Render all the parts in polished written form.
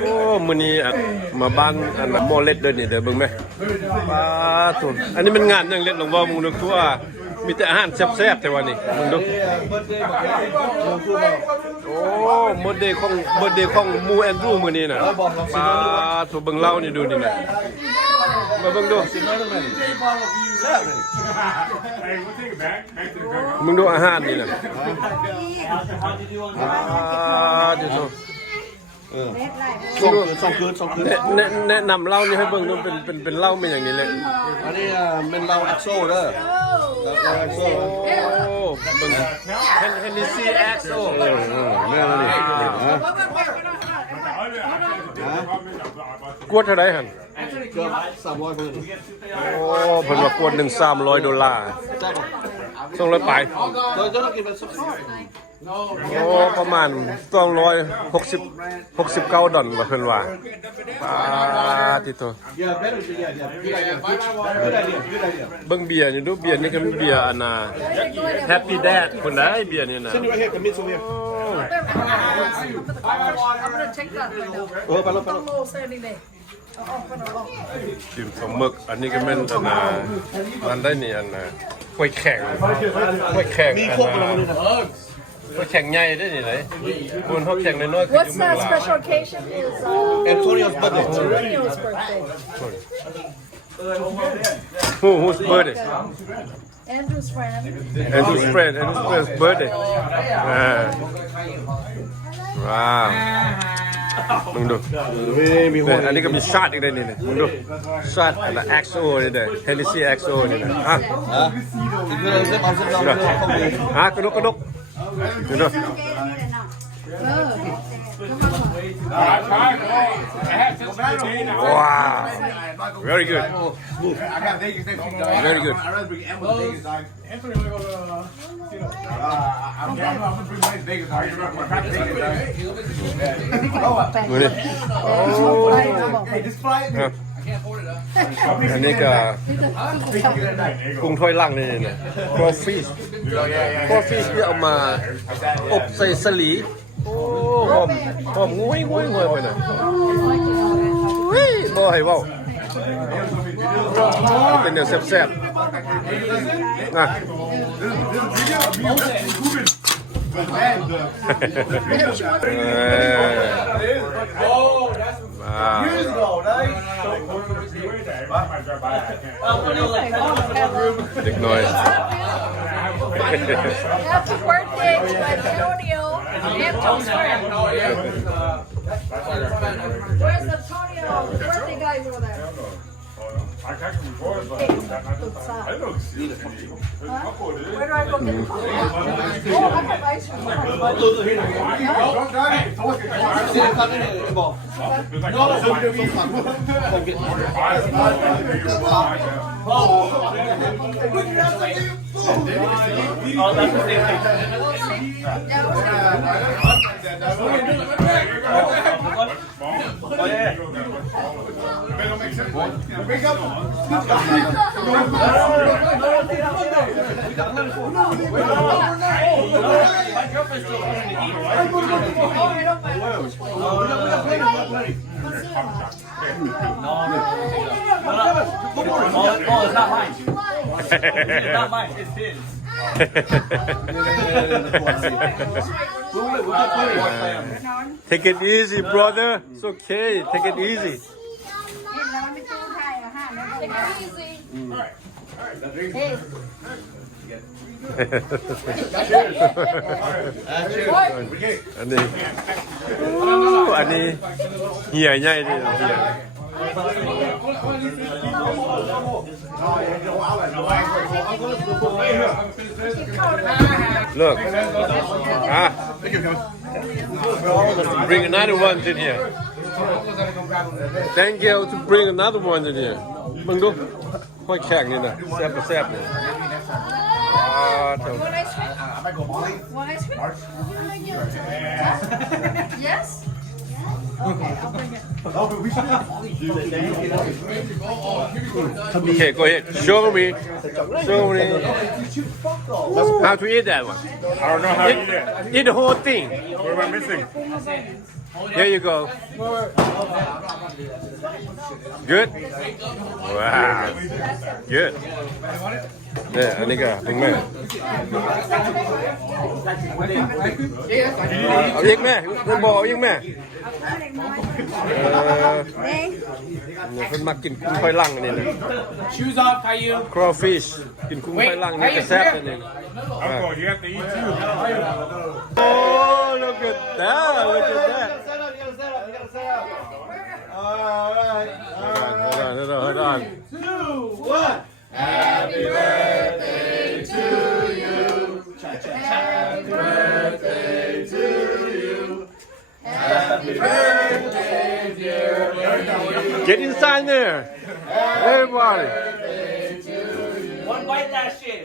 โอ้มื้อนี้มาบ้านอันโมเล็ดเด้อนี่เด้อเบิ่งแม่ป้าตุนอันนี้มันงานยังเล็ดลงบ่มึงดูตัวมีแต่อาหารแซ่บๆแต่ว่านี่มึงดูโอ้เบิร์ธเดย์ของมูแอนดรูมื้อนี้น่ะป้าตุเบิ่งเล่านี่ดูนี่น่ะมาเบิ่งดูมึงดูอาหารนี่น่ะดูโซสองคืนแนะนำเหล้านี่ให้เบิ่งดูเป็นเหล้าเป็นอย่างนี้เลยอันนี้เป็นเหล้าแอคโซเด้อเหล้าแอคโซโอ้เบิ่งเฮนิซี่แอคโซแม่นี่ฮะกวดเท่าไหร่หั่นเกือบ300มื้อโอ้เพิ่นว่ากวด$1,300ส่งเลยไปจะต้องกินเป็นซุปโอ้ประมาณ$269ว่าเพิ่นว่าติโตเบิ่งเบียร์นี่ดูเบียร์นี่ก็มีเบียร์อันน่ะ Happy Dad คนได้เบียร์นี่น่ะซึ่งนี่ว่าเฮ็ดกับมิซูเนี่ยไปชิมสมมึกอันนี้ก็แม่นอันน่ะมันได้นี่อันน่ะกล้วยแข็งมีครบแล้วนี่นะกล้วยแข็งใหญ่ได้นี่เลยคนเฮาแข็งน้อยๆคือ What's that special occasion? Antonio's birthday. Antonio's birthday. Who's birthday? Andrew's friend. Andrew's friend's birthday. ว้าวมึงดูมีหัวอันนี้ก็มีชาติอีกได้นี่นะมึงดูชาติอะไร XO นี่เด้อ Hennessy XO นี่นะฮะอีกเรื่องจะเอาเส้นเราเข้าไปฮะกระดกดู Wow. Very good. Very good.อันนี้ก็กุ้งถ้วยล่างนี่นะคอฟฟี่ที่เอามาอบใส่สลีโอ้หอมงวยไปน่ะบ่ให้เว้าเป็นแนวแซ่บๆนะเด็กน้อย Happy birthday to Antonio. Antonio's friend. Where's Antonio? The birthday guys over there. Where do I go get the coffee? Oh, I have ice cream. Oh, that's the same Oh, it's not mine. It's not mine. It's his. Take it easy, brother. It's okay. Take it easy. Take it easy. Hey. อันนี้เหี่ยใหญ่ดิเหี่ย Look. Bring another one in here. Thank you to bring another one in here. มึงดูค่อยแข็งนี่นะแซ่บๆนี่ Want ice cream? Want ice cream? Yes? Okay, I'll bring it. Okay, go ahead. Show me. How to eat that one? I don't know how to eat it. Eat the whole thing. What am I missing? There you go. Good. Wow. Good. เนี่ยอันนี้ก็ถึงแม่เอาอีกแม่คุณบอกเอาอีกแม่เนี่ยเพิ่นมากินกุ้งไฟลังนี่นะ Shoes off, Caillou. crawfish กินกุ้งไฟลังนี่ก็แซ่บนี่ Uncle, you have to eat too. Oh look at that look at that Hold on Happy birthday to you. Happy birthday to you. Happy birthday, dear lady. Get inside there everybody One bite that shit.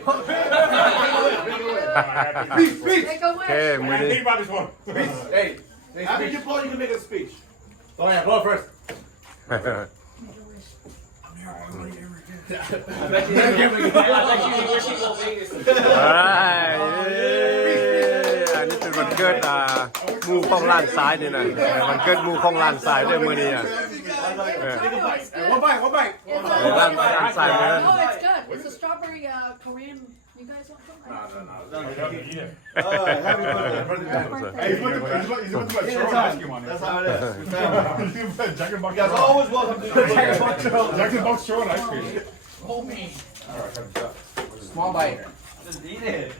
Take away. Okay มื้อ Think นี้ about this one. Hey, after you blow, you can make a speech. Oh yeah, blow first. I bet you wish you go Vegas. Alright อันนี้เป็นวันเกิดหมู่ของร้านซ้ายนี่นะวันเกิดหมู่ของร้านซ้ายด้วยมื้อนี้อ่ะ One bite, one bite. ร้านซ้ายมื้อนั้น Oh, it's good. It's a strawberry Korean. You guys want some? You have to eat it. Happy birthday. Hey, he's about to put Charles Rescue on That's it. how it is. Jack and Box You guys are always welcome to the Jack and Box Charles ice cream. Small bite. Just eat it.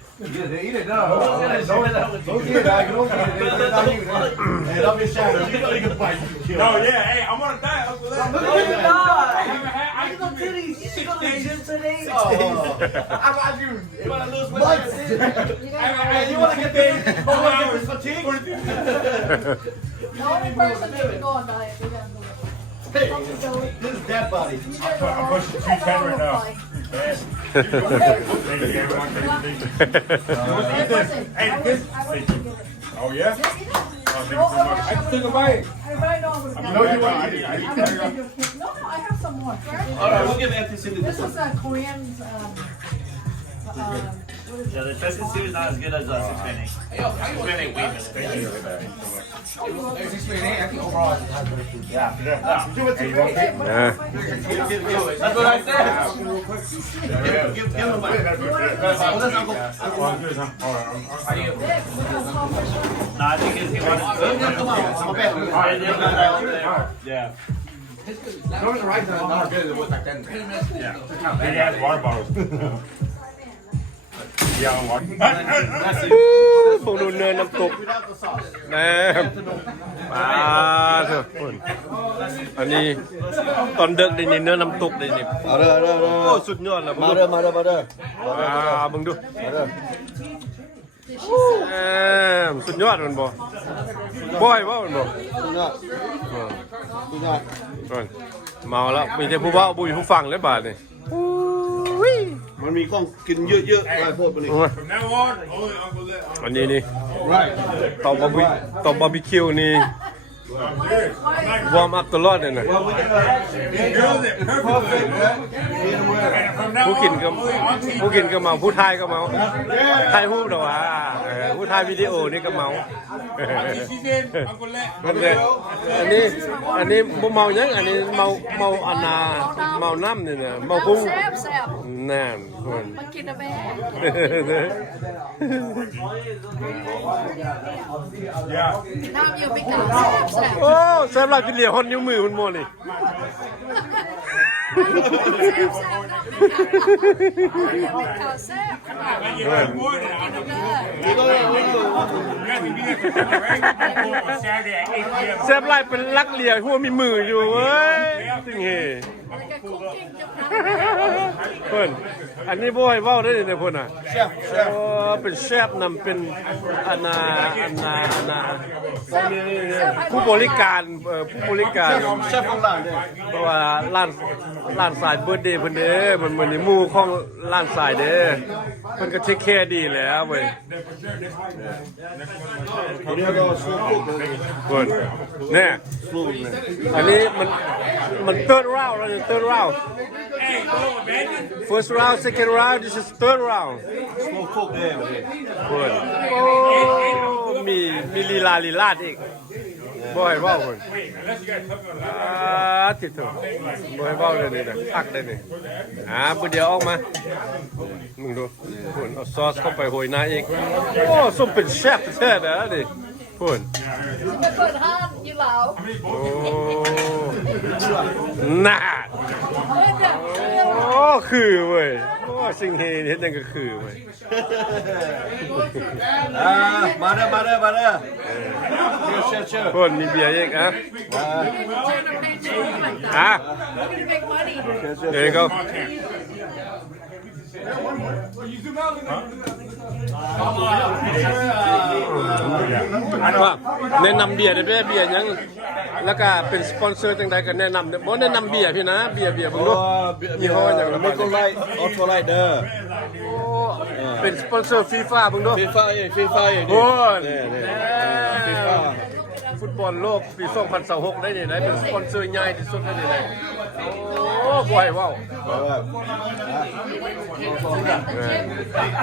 Eat it, no. Don't eat it, dog. Don't eat it. It's not you. Hey, don't be shy. You know you can bite. You can kill. No, yeah, hey, I'm gonna die. Uncle Larry. Look at you, dog. I haven't had ice cream in 6 days. I got you. You want to lose weight? You want to get this? You want to get this fatigue? The only person who can go on diet. We gotta do it. Hey, this is dead body. You gotta go I'm on. pushing 210 right now. Hey, this. Oh yeah? Take a bite. Everybody knows what No, you want to eat it. No, I have some more. Alright, we'll give Anthony Cindy This this is one. a Korean. Yeah, the Chester series is not as good as 6-8. 6-8 way better. Yeah. That's what I said. Give him a bite. Nah, I think it's Yeah. Big ass water bottles. Yeah, I'm walking. พวกนู้นเนินน้ำตกนะปลาเถอะคุณอันนี้ตอนเดิกได้นี่เนื้อน้ำตกได้นี่ มาเด้อ โอ้สุดยอดแล้ว มาเด้อมาเด้อมาเด้อ มึงดู มาเด้อ สุดยอดมันบ่บ่อยบ่มันบ่ สุดยอดสุดยอด เมาแล้วมีแต่ผู้เว้าบุยผู้ฟังเลยบาดนี่ มันมีของกินเยอะๆหลายพวกนี้ From now on, only Uncle Larry. อันนี้นี่ right เตาบาร์บีคิวนี่ I'm serious. I'm not วอร์มอัพตลอดเลยนะ He grilled it perfectly. And from now ผู้กิน on, ก็ only Auntie ผู้กินก็เมาผู้ทายก็เมาถ่ายรูปดอกว่าผู้ทายวิดีโอนี่ก็เมา Auntie, she's in. Uncle Larry. อันนี้บ่เมาหยังอันนี้เมาอันนาเมาน้ำนี่น่ะเมาพุง แซ่บแซ่บ นั่นคน มากินนะแม่ Yeah. น้ำอยู่ไม่กล้าแซ่บแซ่บ โอ้แซ่บหลายกินเหลียวฮอนนิ้วมือมันบ่นี่ แซ่บแซ่บน้ำไม่กล้าแซ่บ When you have more than กิน Uncle นะ Larry. แม่ You have to be at the right on Saturday at 8 p.m. แซ่บหลายเป็นลักเหลียวหัวมีมืออยู่เว้ยจริงเฮ แกคุกกิ้งจะพา เพิ่นอันนี้บ่ให้เว้าได้นี่เพิ่นน่ะโอ้เป็นเชฟนำเป็นอันนาผู้บริการผู้บริการ เชฟของร้านเนี่ย เพราะว่าร้านสายเบิร์ธเดย์เพิ่นเด้มันเหมือนในหมู่ของร้านสายเด้เพิ่นก็เทคแคร์ดีแล้วเว้ย คนนี้ก็สู้ปุ๊บเลย เพิ่นแน่ สู้เลย อันนี้มัน third round แล้ว third round First round, second round, this is third round. Smoke cook there, man. เพิ่นโอ้มีลีลาลีลาดอีกบ่ให้เว้าเพิ่นติดเถอะบ่ให้เว้าเลยนี่นะพักได้นี่มื้อเดียวออกมามึงดูเพิ่นเอาซอสเข้าไปโหยหน้าอีกโอ้สมเป็นเชฟแท้ๆนะนี่เพิ่น ไปเปิดห้างอยู่แล้ว โอ้น่า โอ้คือเว้ยโอ้สิ่งเฮ็ดจังก็คือเว้ย มาเด้อเชื่อ คนมีเบียร์อีกอ่ะเดี๋ยวก็ว่าแนะนำเบียร์ได้ด้วยเบียร์ยังแล้วก็เป็นสปอนเซอร์จังใดก็แนะนำบ่แนะนำเบียร์พี่นะเบียร์เบิ่งดูยี่ห้อหยัง ไม่ก็ไล่ออโต้ไลเดอร์ เป็นสปอนเซอร์ฟีฟ่าเบิ่งดู ฟีฟ่า โอ้ย ฟีฟ่า ฟุตบอลโลกปี 2026 ได้นี่ได้เป็นสปอนเซอร์ใหญ่ที่สุดได้นี่ได้โอ้บ่ให้เว้า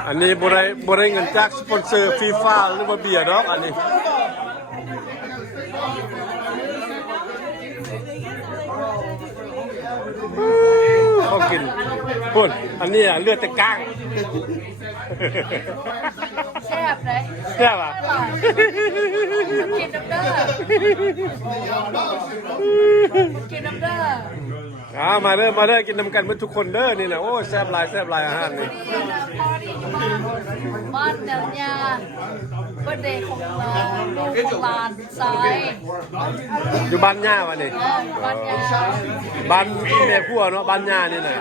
อันนี้บ่ได้เงินจากสปอนเซอร์ฟีฟ่าหรือว่าเบียร์ดอกอันนี้เขากินพุ่นอันนี้เลือดแต่ก้าง แซ่บเลย แซ่บอ่ะ กินน้ำเด้อ มาเด้อกินน้ำกันเมื่อทุกคนเด้อนี่นะโอ้แซ่บหลายอาหารนี่ บ้านเดลญาเบอร์เดย์ของลูกของหลานชาย อยู่บ้านย่าวะนี่ บ้านยา บ้านแม่ผัวเนาะบ้านย่านี่น่ะ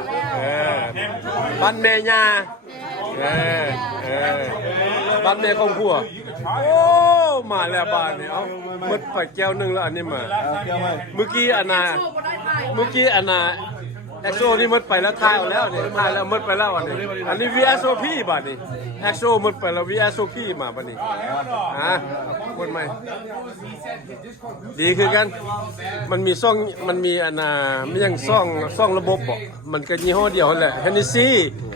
บ้านแม่ย่าบ้านแม่ของผัวโอ้มาแล้วบ้านนี่เอ้าหมดไปแก้วนึงแล้วอันนี้มาเมื่อกี้อันน่ะแอ็กโซนี่หมดไปแล้วทายเอาแล้วนี่ทายแล้วหมดไปแล้วอันนี้ VSOP บัดนี้แอ็กโซหมดไปแล้ว VSOP มาบัดนี้หมดไหมดีคือกันมันมีซ่องมันมีอันน่ะมันยังซ่องระบบบ่มันก็ยี่ห้อเดียวนั่นแหละ Hennessy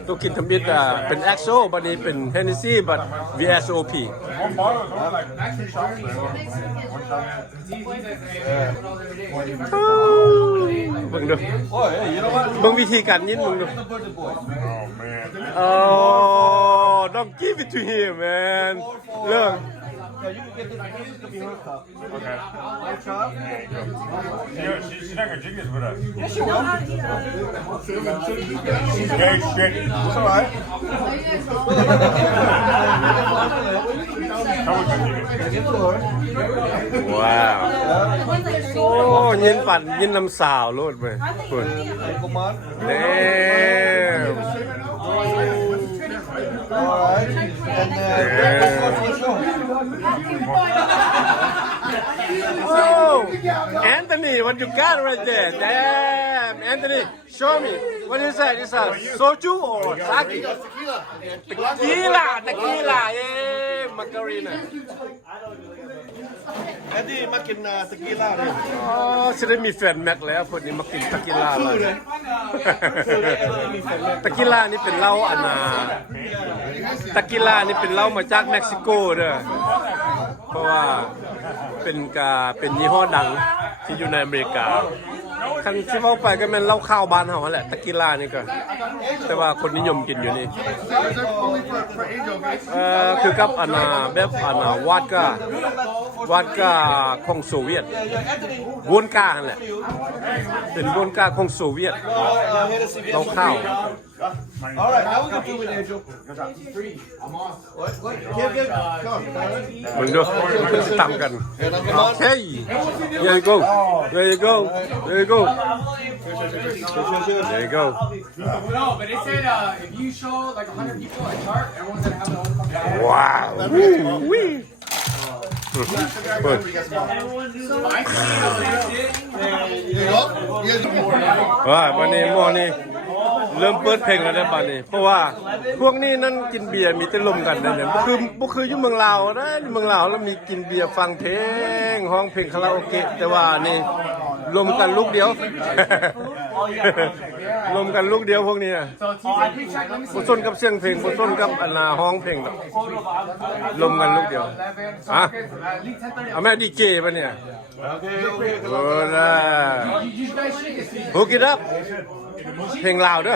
ตัวกินทำบิดเป็น EXO บัดนี้เป็น Hennessy บัด VSOP One bottle is only like 2 shots, man. One shot. เบิ่งดู Oh, hey, you know what? เบิ่งวิธีการยินเบิ่งดู Oh, man. Oh, don't give it to him, man. Look. Yeah, you can get this could be her cup. Okay. One shot. She's not gonna drink this with us. Yes, she will. She's very strict. It's all right. How would you drink it? Get to her. Wow. โอ้ยินปั่นยินน้ำสาวโลดไปคุณ Come on. เด้ All right. And let's go. Oh, Anthony, what you got right there? Damn, Anthony, show me. What is that? Is that soju or sake? Tequila, yeah, Macarena. แอนดี้มากินตะกี้ล่าเลย อ๋อจะได้มีแฟนแม็กแล้วคนนี้มากินตะกิลาเลยตะกิลานี่เป็นเหล้าอันนาตะกิลานี่เป็นเหล้ามาจากเม็กซิโกเด้อเพราะว่าเป็นยี่ห้อดังที่อยู่ในอเมริกาคันที่เขาไปก็เป็นเหล้าข้าวบ้านเฮาแหละตะกิลานี่ก็แต่ว่าคนนิยมกินอยู่นี่คือกับอันนาแบบอันนาวอดก้าของโซเวียตวนก้านั่นแหละเป็นวนก้าของโซเวียตเราข้าว All right, how we gonna do it, Angel? What? Give. Come. มึงดูตำกันเฮ้ย there you go there you go there you go there you go No, but it said if you show like 100 people a chart, everyone's gonna have their own. wow wee วันนี้หม้อนี้เริ่มเปิดเพลงแล้วนะบัดนี้เพราะว่าพวกนี้นั่นกินเบียร์มีแต่ลมกันเนี่ยบ่คืออยู่เมืองลาวนะเมืองลาวแล้วมีกินเบียร์ฟังเพลงร้องเพลงคาราโอเกะแต่ว่านี่รวมกันลูกเดียว รวมกันลูกเดียวพวกนี้น่ะ So it's easy. Pre-check, let me บ่ see. สนกับเสียงเพลงบ่สนกับอันน่ะฮ้องเพลงดอก รวมกันลูกเดียว 11, so Huh? leave 10:30. เอาแม่ดีเจป่ะเนี่ย Okay, okay. โอ้ล่ะ You guys should get see. Hook it up เพลงลาวเด้อ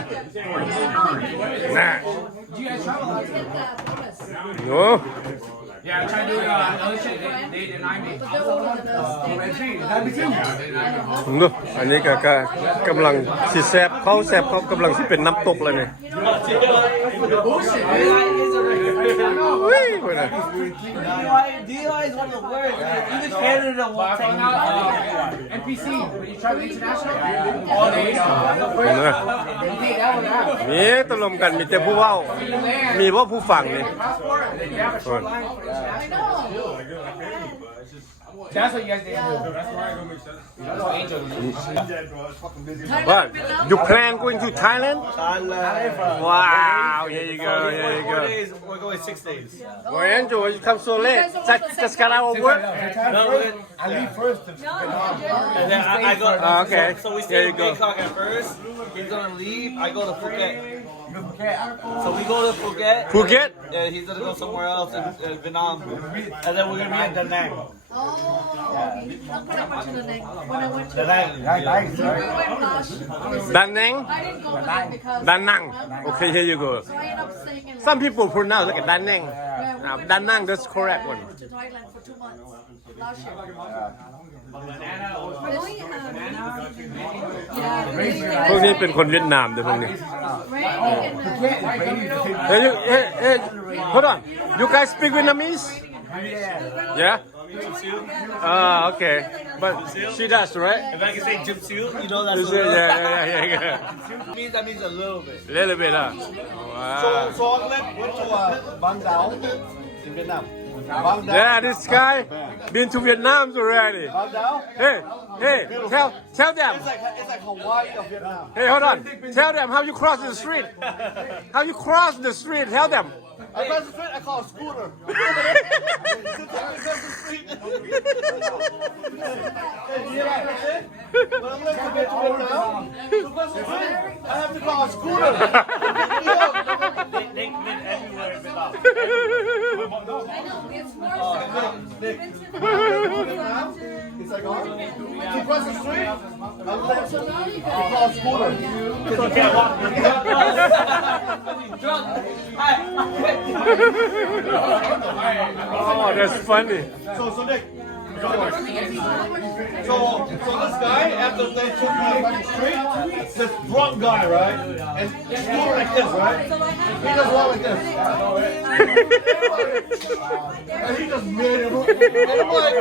น่ะ Do you guys travel?โอ้ Yeah, I'm trying to do other shit. They deny me. ดูอันนี้ก็กำลังสิแซ่บเขากำลังสิเป็นน้ำตกแล้วนี่อุ้ยพุ่นน่ะ DUI is one of the worst. Even Canada But I won't take found you. out NPC, when you travel international, all they Nah. okay, that one out. มีตะลมกันมีแต่ผู้เว้า มีบ่ผู้ฟังนี่ Passport, they have a short line for international. That's what you guys need to do. That's why it don't make sense. That's what Angel does. What? You plan going to Thailand? Thailand. Wow, here you go, here you 4 go. days. We're going 6 days. Well, Andrew, you come so late. Just got out of work? No, I leave first. and then I go. Oh, okay. So we There stay you in go. Bangkok at first. He's gonna leave. I go to Phuket. So we go to Phuket. Phuket? And he's gonna go somewhere else in Vietnam. And then we're gonna be in Da Nang. Oh, look what I went to the next. When I went to Da Nang. we went last. Da Nang? I didn't go with them because Da Nang. Okay, here you go. So I ended up staying in Some people pronounce like Da Nang. Da Nang, that's correct one. to Thailand for 2 months last year. พวกนี้เป็นคนเวียดนามเด้อพวกนี้ Hey, hey, hold on. You guys speak Vietnamese? Yeah? Okay. But she does, right? If I can say Jim Siu, you know that's Yeah, a little yeah. That means a little bit. Little bit, huh? Wow. So I went to Van Dao in Vietnam. Van Dao. Yeah, this guy been to Vietnam already. Van Dao. Hey, tell them. It's like Hawaii of Vietnam. Hey, hold on. Tell them how you cross the street. How you cross the street. Tell them. I cross the street, I call a scooter. When I'm living in Vietnam, to cross the street, I have to call a scooter. They've been everywhere in Vietnam. It's like, to cross the street, I'm left, I call a scooter. You can't walk. Oh, that's funny. So Nick, so this guy, after they took me on the street, this drunk guy, right? And he's doing like this, right? He just walk like this. And he just made it look. And I'm like,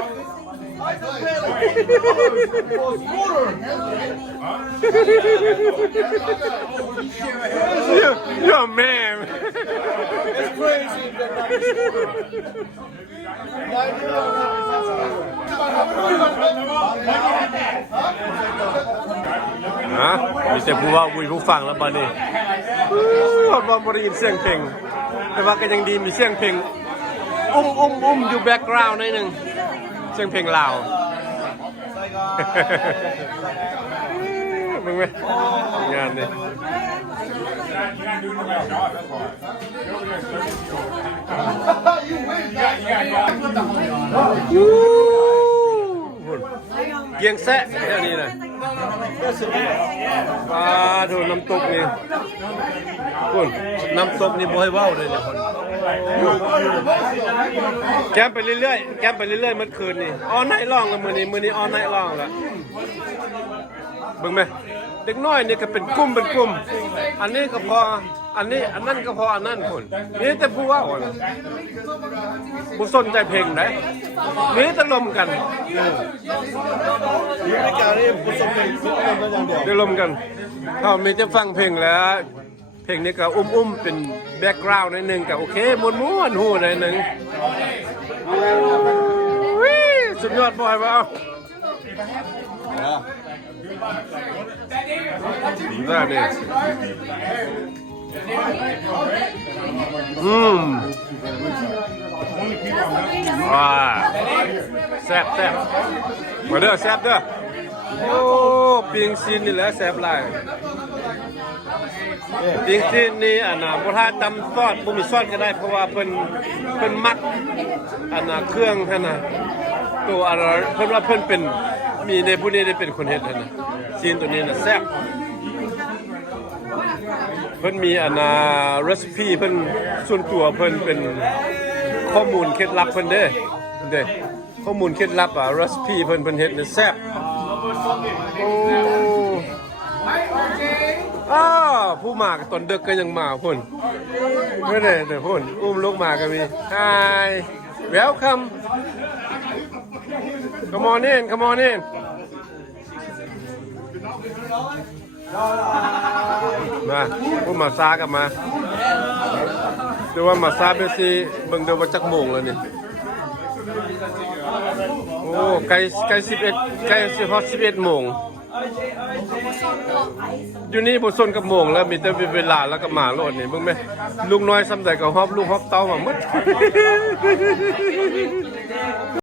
I just paid like $40 for a scooter. You're a man. It's crazy. Hả?มีแต่ผู้ว่าผู้ฟังแล้วบัดนี้เราบ่ได้ยินเสียงเพลงแต่ว่าก็ยังดีมีเสียงเพลงอยู่แบ็คกราวด์หน่อยนึงเสียงเพลงลาวมึงไหมงานนี่ เกียงแซะเดี๋ยวนี้นะปลาดูน้ำตกนี่คุณน้ำตกนี่บ่ให้เว้าเลยเนี่ยคนแกมไปเรื่อยๆแกมไปเรื่อยๆเมื่อคืนนี่ออนไนท์ร้องแล้วมื้อนี้ออนไนท์ร้องแล้วเบิ่งไหมเด็กน้อยนี่ก็เป็นกลุ่มอันนี้ก็พออันนั้นก็พออันนั้นคนนี่แต่ผู้เว้าบ่สนใจเพลงไหนนี่แต่ลมกัน ในการนี้ผมส่งเพลงทุกคนก็ยังเดียว ได้ลมกันเขามีจะฟังเพลงแล้ว เพลงนี้ก็อุ้มเป็นแบ็คกราวด์หน่อยนึงก็โอเคม่วนๆฮู้หน่อยนึงสุดยอดบ่อยบ่เอาน่าเด้ว้าแซ่บมาเด้อแซ่บเด้อโอ้ปิงซีนนี่แหละแซ่บหลาย จริงๆนี่อันน่ะบ่ถ้าตำซอสบ่มีซอสก็ได้เพราะว่าเพิ่นมักอันน่ะเครื่องหั่นน่ะตัวอะไรเพิ่นว่าเพิ่นเป็นมีในผู้นี้ได้เป็นคนเฮ็ดหั่นน่ะซีนตัวนี้น่ะแซ่บเพิ่นมีอันน่ะรีซิปีเพิ่นส่วนตัวเพิ่นเป็นข้อมูลเคล็ดลับเพิ่นเด้ข้อมูลเคล็ดลับรีซิปีเพิ่นเฮ็ดนี่แซ่บโอ้ผู้มากับตอนดึกก็ยังมาพุ่นเมื่อไหร่พุ่นอุ้มลูกมาก็มี Hi welcome come on in มาผู้มาซากับมาดูว่ามาซาเบซีเบิ่งดูว่าจักโมงแล้วนี่โอ้ใกล้11ใกล้สิฮอด11โมงอยู่นี่บ่สนกับโมงแล้วมีแต่เวลาแล้วก็มาโลดนี่เบิ่งแม่ลูกน้อยซำใดก็ฮอบลูกฮอบเต้ามาหมด